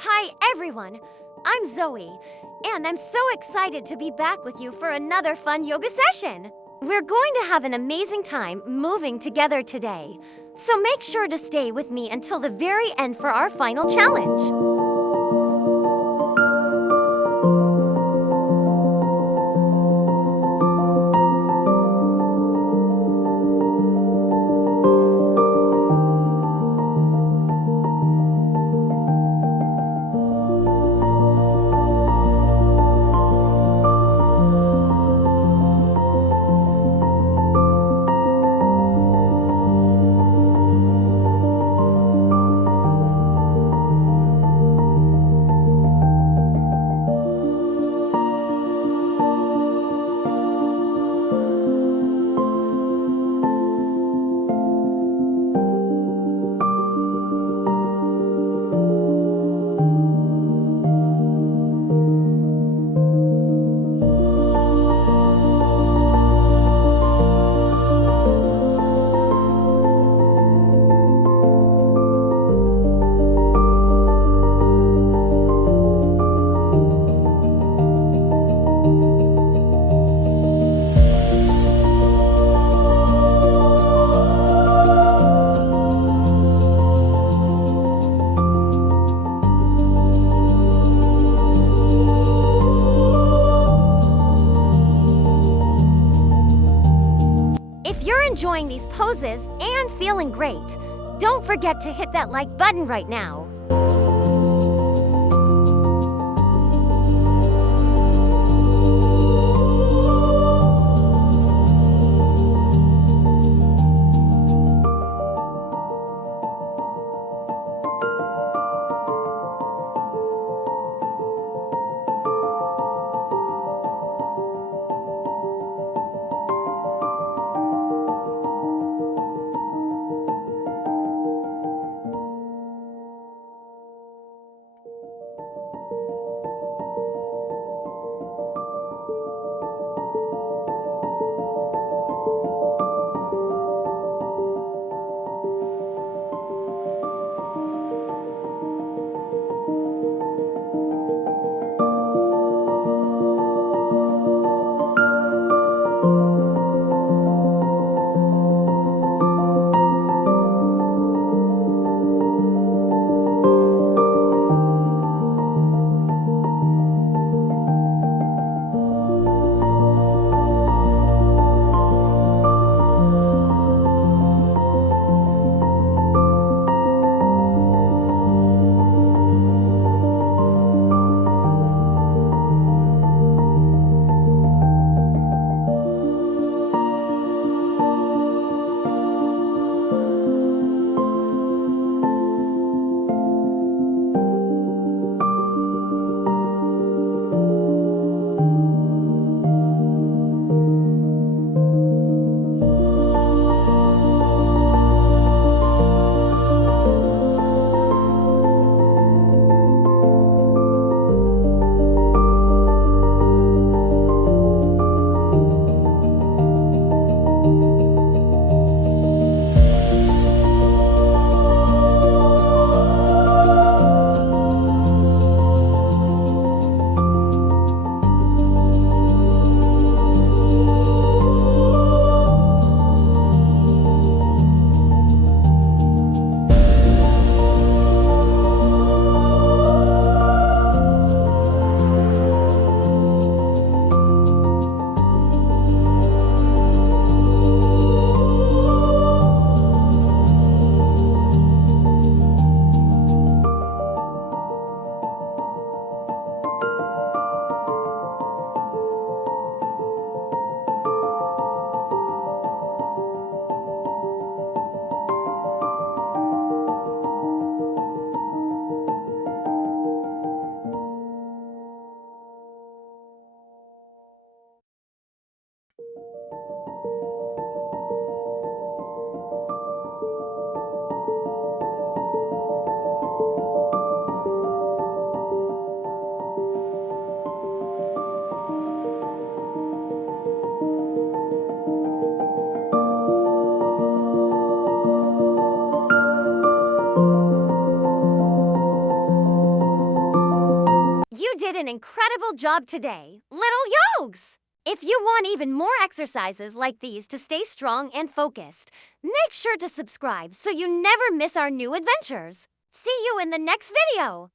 Hi, everyone. I'm Zoe, and I'm so excited to be back with you for another fun yoga session. We're going to have an amazing time moving together today, so make sure to stay with me until the very end for our final challenge. If you're enjoying these poses and feeling great, don't forget to hit that like button right now. You did an incredible job today, little Yogs! If you want even more exercises like these to stay strong and focused, make sure to subscribe so you never miss our new adventures. See you in the next video!